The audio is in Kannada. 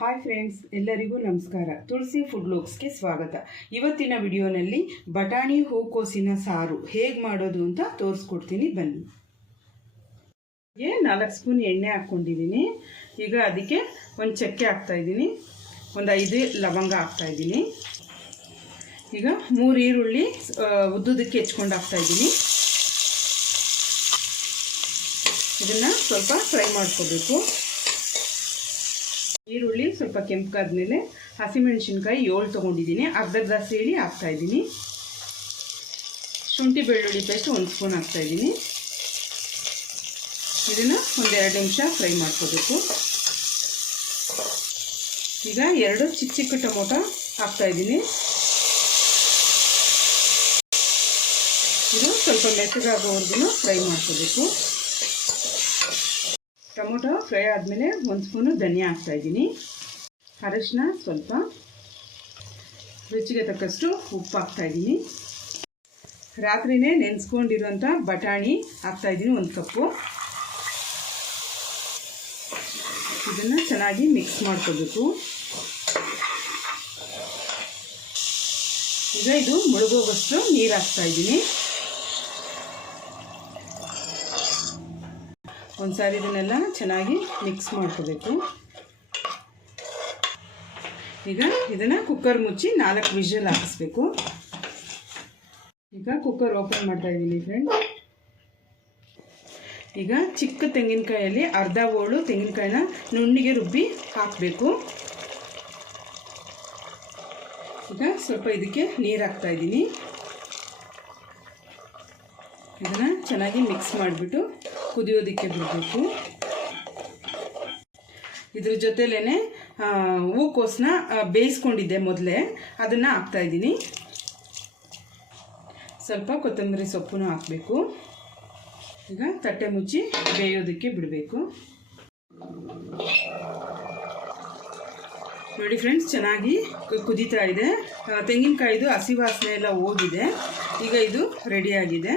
ಹಾಯ್ ಫ್ರೆಂಡ್ಸ್ ಎಲ್ಲರಿಗೂ ನಮಸ್ಕಾರ. ತುಳಸಿ ಫುಡ್ ಲೋಕ್ಸ್ಗೆ ಸ್ವಾಗತ. ಇವತ್ತಿನ ವಿಡಿಯೋನಲ್ಲಿ ಬಟಾಣಿ ಹೂಕೋಸಿನ ಸಾರು ಹೇಗೆ ಮಾಡೋದು ಅಂತ ತೋರಿಸ್ಕೊಡ್ತೀನಿ ಬನ್ನಿ. ಏ ನಾಲ್ಕು ಸ್ಪೂನ್ ಎಣ್ಣೆ ಹಾಕ್ಕೊಂಡಿದ್ದೀನಿ. ಈಗ ಅದಕ್ಕೆ ಒಂದು ಚಕ್ಕೆ ಹಾಕ್ತಾಯಿದ್ದೀನಿ ಒಂದು ಐದು ಲವಂಗ ಹಾಕ್ತಾಯಿದ್ದೀನಿ ಈಗ ಮೂರು ಈರುಳ್ಳಿ ಉದ್ದುದಕ್ಕೆ ಹೆಚ್ಕೊಂಡು ಹಾಕ್ತಾಯಿದ್ದೀನಿ ಇದನ್ನು ಸ್ವಲ್ಪ ಫ್ರೈ ಮಾಡ್ಕೋಬೇಕು. ಈರುಳ್ಳಿ, ಸ್ವಲ್ಪ ಕೆಂಪಗಾದ್ಮೇಲೆ ಹಸಿಮೆಣಸಿನ್ಕಾಯಿ ಏಳು ತೊಗೊಂಡಿದ್ದೀನಿ. ಅರ್ಧರ್ಧ ಹಾಕ್ತಾ ಹಾಕ್ತಾಯಿದ್ದೀನಿ ಶುಂಠಿ ಬೆಳ್ಳುಳ್ಳಿ ಪೇಸ್ಟ್ ಒಂದು ಸ್ಪೂನ್ ಹಾಕ್ತಾಯಿದ್ದೀನಿ ಇದನ್ನು ಒಂದೆರಡು ನಿಮಿಷ ಫ್ರೈ ಮಾಡ್ಕೋಬೇಕು. ಈಗ ಎರಡು ಚಿಕ್ಕ ಚಿಕ್ಕ ಟೊಮೊಟೊ ಹಾಕ್ತಾಯಿದ್ದೀನಿ ಇದು ಸ್ವಲ್ಪ ಮೆತ್ತಗಾಗೋವರೆಗೂ ಫ್ರೈ ಮಾಡ್ಕೋಬೇಕು. ಟೊಮೊಟೊ ಫ್ರೈ ಆದಮೇಲೆ ಒಂದು ಸ್ಪೂನು ಧನಿಯಾ ಹಾಕ್ತಾಯಿದ್ದೀನಿ ಅರಶಿನ ಸ್ವಲ್ಪ. ರುಚಿಗೆ ತಕ್ಕಷ್ಟು ಉಪ್ಪು ಹಾಕ್ತಾಯಿದ್ದೀನಿ ರಾತ್ರಿನೇ ನೆನೆಸ್ಕೊಂಡಿರುವಂಥ ಬಟಾಣಿ ಹಾಕ್ತಾಯಿದ್ದೀನಿ ಒಂದು ಕಪ್ಪು. ಇದನ್ನು ಚೆನ್ನಾಗಿ ಮಿಕ್ಸ್ ಮಾಡ್ಕೋಬೇಕು. ಈಗ ಇದು ಮುಳುಗೋಗಷ್ಟು ನೀರು ಹಾಕ್ತಾಯಿದ್ದೀನಿ ಒಂದು ಸಾರಿ ಇದನ್ನೆಲ್ಲ ಚೆನ್ನಾಗಿ ಮಿಕ್ಸ್ ಮಾಡ್ಕೋಬೇಕು. ಈಗ ಇದನ್ನು ಕುಕ್ಕರ್ ಮುಚ್ಚಿ ನಾಲ್ಕು ವಿಷಲ್ ಹಾಕಿಸ್ಬೇಕು. ಈಗ ಕುಕ್ಕರ್ ಓಪನ್ ಮಾಡ್ತಾ ಇದ್ದೀನಿ ಫ್ರೆಂಡ್ ಈಗ ಚಿಕ್ಕ ತೆಂಗಿನಕಾಯಲ್ಲಿ ಅರ್ಧ ಓಳು ತೆಂಗಿನಕಾಯಿನ ನುಣ್ಣಿಗೆ ರುಬ್ಬಿ ಹಾಕಬೇಕು. ಈಗ ಸ್ವಲ್ಪ ಇದಕ್ಕೆ ನೀರು ಹಾಕ್ತಾ ಇದ್ದೀನಿ. ಇದನ್ನು ಚೆನ್ನಾಗಿ ಮಿಕ್ಸ್ ಮಾಡಿಬಿಟ್ಟು ಕುದಿಯೋದಕ್ಕೆ ಬಿಡಬೇಕು. ಇದ್ರ ಜೊತೆಲೇ ಹೂಕೋಸನ್ನ ಬೇಯಿಸ್ಕೊಂಡಿದ್ದೆ ಮೊದಲೇ. ಅದನ್ನು ಹಾಕ್ತಾಯಿದ್ದೀನಿ ಸ್ವಲ್ಪ ಕೊತ್ತಂಬರಿ ಸೊಪ್ಪನ್ನು ಹಾಕಬೇಕು. ಈಗ ತಟ್ಟೆ ಮುಚ್ಚಿ ಬೇಯೋದಕ್ಕೆ ಬಿಡಬೇಕು. ನೋಡಿ ಫ್ರೆಂಡ್ಸ್, ಚೆನ್ನಾಗಿ ಕುದೀತಾ ಇದೆ. ತೆಂಗಿನಕಾಯಿದು ಹಸಿ ವಾಸನೆ ಎಲ್ಲ ಹೋಗಿದೆ. ಈಗ ಇದು ರೆಡಿಯಾಗಿದೆ